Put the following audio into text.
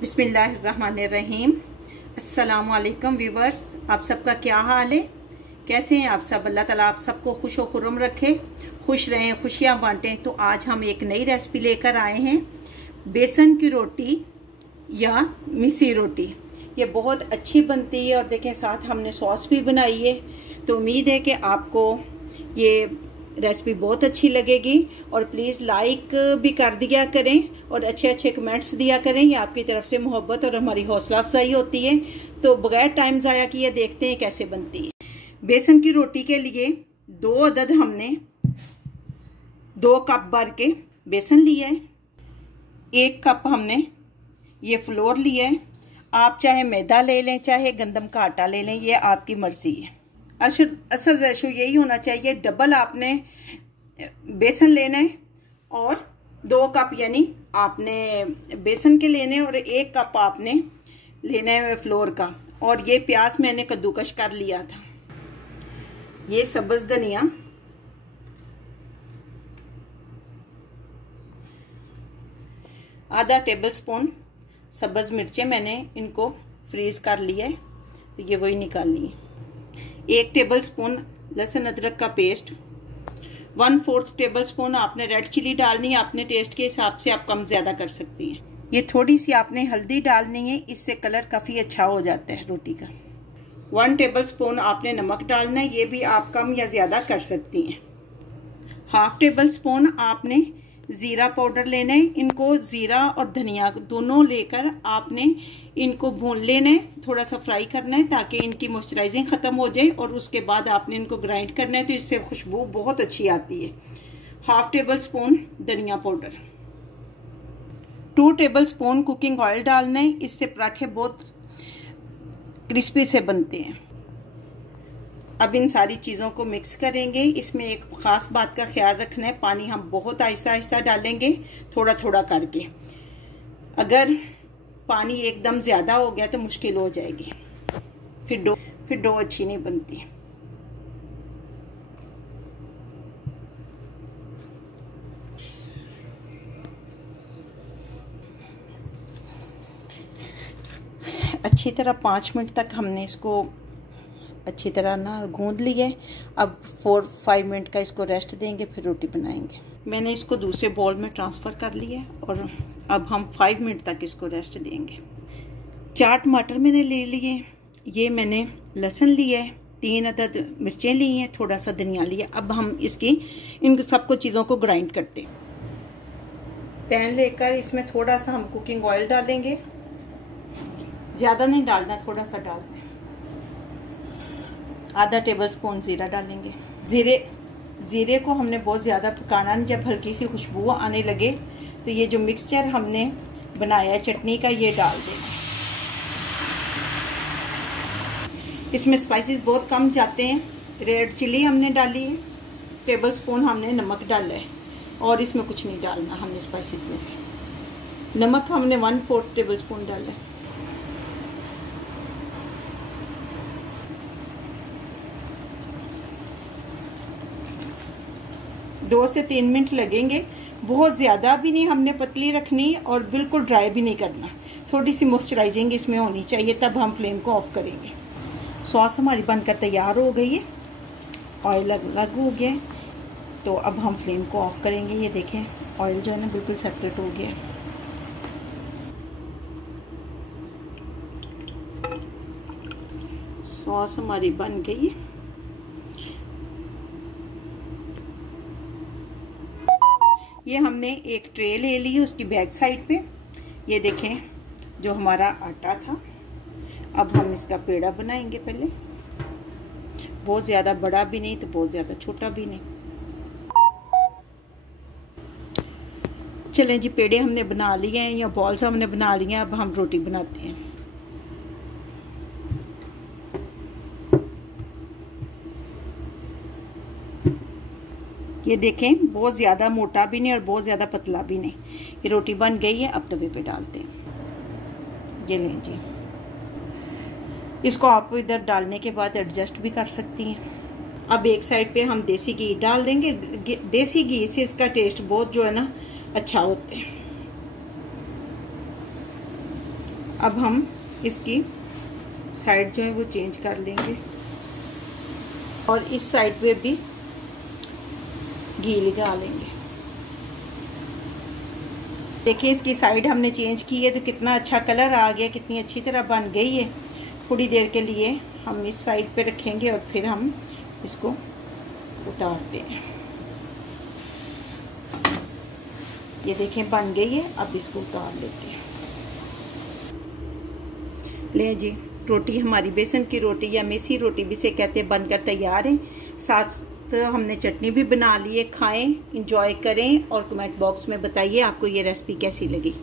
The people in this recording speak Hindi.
बिस्मिल्लाहिर्रहमानिर्रहीम। अस्सलामुअलैकुम व्यूवर्स, आप सबका क्या हाल है? कैसे हैं आप सब? अल्लाह ताला आप सबको खुश व खुर्रम रखे, खुश रहें, खुशियां बांटें। तो आज हम एक नई रेसिपी लेकर आए हैं, बेसन की रोटी या मिसी रोटी। ये बहुत अच्छी बनती है और देखें साथ हमने सॉस भी बनाई है। तो उम्मीद है कि आपको ये रेसिपी बहुत अच्छी लगेगी और प्लीज़ लाइक भी कर दिया करें और अच्छे अच्छे कमेंट्स दिया करें। ये आपकी तरफ से मोहब्बत और हमारी हौसला अफजाई होती है। तो बगैर टाइम ज़ाया किए देखते हैं कैसे बनती है। बेसन की रोटी के लिए 2 अदद हमने 2 कप भर के बेसन लिया है। 1 कप हमने ये फ्लोर लिया है। आप चाहे मैदा ले लें चाहे गंदम का आटा ले लें, ये आपकी मर्जी है। असल रेशो यही होना चाहिए, डबल आपने बेसन लेना है और 2 कप यानी आपने बेसन के लेने और 1 कप आपने लेना है फ्लोर का। और ये प्याज मैंने कद्दूकश कर लिया था। ये सब्ज धनिया, आधा टेबल स्पून सब्ज मिर्चें मैंने इनको फ्रीज कर लिया है, तो ये वही निकालनी है। 1 टेबल स्पून लहसुन अदरक का पेस्ट, 1/4 टेबल स्पून आपने रेड चिली डालनी है। अपने टेस्ट के हिसाब से आप कम ज्यादा कर सकती हैं। ये थोड़ी सी आपने हल्दी डालनी है, इससे कलर काफी अच्छा हो जाता है रोटी का। 1 टेबल स्पून आपने नमक डालना है, ये भी आप कम या ज्यादा कर सकती हैं। 1/2 टेबल स्पून आपने जीरा पाउडर लेना है। इनको जीरा और धनिया दोनों लेकर आपने इनको भून लेना है, थोड़ा सा फ्राई करना है ताकि इनकी मॉइस्चराइजिंग खत्म हो जाए और उसके बाद आपने इनको ग्राइंड करना है, तो इससे खुशबू बहुत अच्छी आती है। 1/2 टेबल स्पून धनिया powder, 2 table spoon cooking oil डालना है, इससे पराठे बहुत क्रिस्पी से बनते हैं। अब इन सारी चीज़ों को मिक्स करेंगे। इसमें एक ख़ास बात का ख्याल रखना है, पानी हम बहुत आहिस्ता आहिस्ता डालेंगे, थोड़ा थोड़ा करके। अगर पानी एकदम ज़्यादा हो गया तो मुश्किल हो जाएगी, फिर डो अच्छी नहीं बनती। अच्छी तरह 5 मिनट तक हमने इसको अच्छी तरह ना गूंद लिया है। अब 4-5 मिनट का इसको रेस्ट देंगे, फिर रोटी बनाएंगे। मैंने इसको दूसरे बाउल में ट्रांसफ़र कर लिया है और अब हम 5 मिनट तक इसको रेस्ट देंगे। 4 टमाटर मैंने ले लिए, ये मैंने लहसुन लिया है, 3 अदद मिर्चें ली हैं, थोड़ा सा धनिया लिया। अब हम इन सबको चीज़ों को ग्राइंड करते हैं। पैन लेकर इसमें थोड़ा सा हम कुकिंग ऑयल डालेंगे, ज़्यादा नहीं डालना, थोड़ा सा डालते हैं। आधा टेबल स्पून जीरा डालेंगे। जीरे को हमने बहुत ज़्यादा पकाना नहीं, जब हल्की सी खुशबू आने लगे तो ये जो मिक्सचर हमने बनाया है चटनी का, ये डाल देंगे। इसमें स्पाइसेस बहुत कम जाते हैं। रेड चिली हमने डाली है, टेबल स्पून हमने नमक डाला है और इसमें कुछ नहीं डालना हमने स्पाइसेस में से। नमक हमने 1/4 टेबल स्पून डाला है। दो से 3 मिनट लगेंगे, बहुत ज़्यादा भी नहीं हमने पतली रखनी और बिल्कुल ड्राई भी नहीं करना। थोड़ी सी मॉइस्चराइजिंग इसमें होनी चाहिए, तब हम फ्लेम को ऑफ करेंगे। सॉस हमारी बनकर तैयार हो गई है, ऑयल अलग हो गया, तो अब हम फ्लेम को ऑफ करेंगे। ये देखें ऑयल जो है ना बिल्कुल सेपरेट हो गया। सॉस हमारी बन गई है। ये हमने एक ट्रे ले ली है, उसकी बैक साइड पे ये देखें जो हमारा आटा था। अब हम इसका पेड़ा बनाएंगे। पहले बहुत ज़्यादा बड़ा भी नहीं तो बहुत ज़्यादा छोटा भी नहीं। चलें जी, पेड़े हमने बना लिए हैं या बॉल्स हमने बना लिए हैं। अब हम रोटी बनाते हैं। ये देखें बहुत ज़्यादा मोटा भी नहीं और बहुत ज़्यादा पतला भी नहीं। ये रोटी बन गई है, अब तवे पे डालते हैं। ये लें जी, इसको आप इधर डालने के बाद एडजस्ट भी कर सकती हैं। अब एक साइड पे हम देसी घी डाल देंगे। देसी घी से इसका टेस्ट बहुत जो है ना अच्छा होता है। अब हम इसकी साइड जो है वो चेंज कर लेंगे और इस साइड पे भी घी लगा लेंगे। देखिए इसकी साइड हमने चेंज की है तो कितना अच्छा कलर आ गया, कितनी अच्छी तरह बन गई है। थोड़ी देर के लिए हम इस साइड पे रखेंगे और फिर हम इसको उतारते हैं। ये देखें बन गई है, अब इसको उतार लेते हैं। ले जी, रोटी हमारी बेसन की रोटी या मेसी रोटी भी से कहते हैं बनकर तैयार है। साथ हमने चटनी भी बना ली है। खाएं, इंजॉय करें और कमेंट बॉक्स में बताइए आपको ये रेसिपी कैसी लगी।